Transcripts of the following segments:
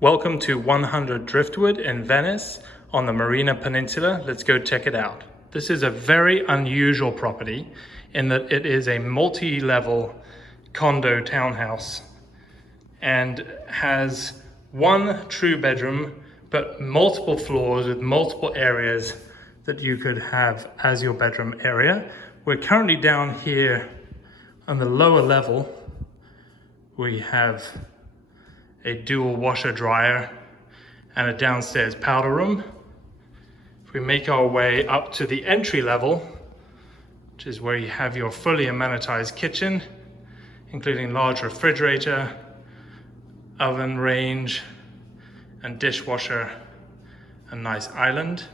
Welcome to 100 Driftwood in Venice on the Marina Peninsula. Let's go check it out. This is a very unusual property in that it is a multi-level condo townhouse and has one true bedroom, but multiple floors with multiple areas that you could have as your bedroom area. We're currently down here on the lower level. We have a dual washer dryer and a downstairs powder room. If we make our way up to the entry level, which is where you have your fully amenitized kitchen, including large refrigerator, oven, range, and dishwasher, a nice island.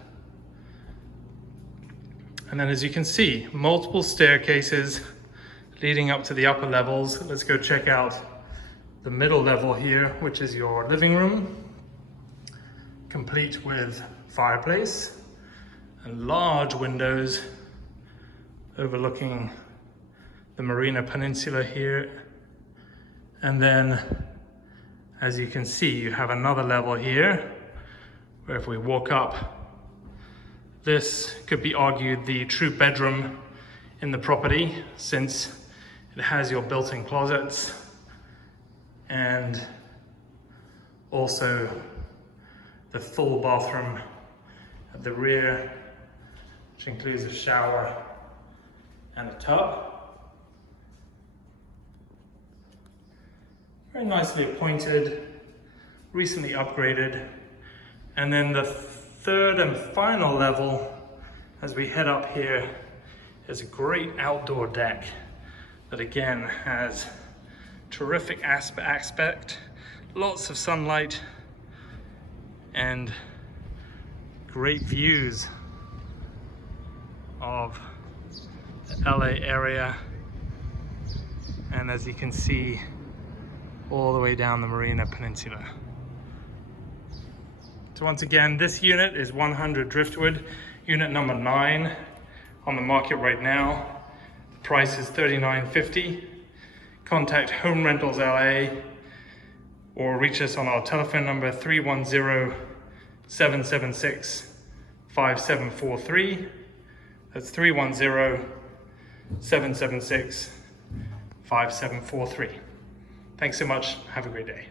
And then as you can see, multiple staircases leading up to the upper levels. Let's go check out the middle level here, which is your living room, complete with fireplace and large windows overlooking the Marina Peninsula here. And then, as you can see, you have another level here, where if we walk up, this could be argued the true bedroom in the property, since it has your built-in closets and also the full bathroom at the rear, which includes a shower and a tub. Very nicely appointed, recently upgraded. And then the third and final level, as we head up here, is a great outdoor deck that again has terrific aspect, lots of sunlight, and great views of the LA area. And as you can see, all the way down the Marina Peninsula. So once again, this unit is 100 Driftwood, unit number 9 on the market right now. The price is $39.50. Contact Home Rentals LA or reach us on our telephone number 310-776-5743. That's 310-776-5743. Thanks so much. Have a great day.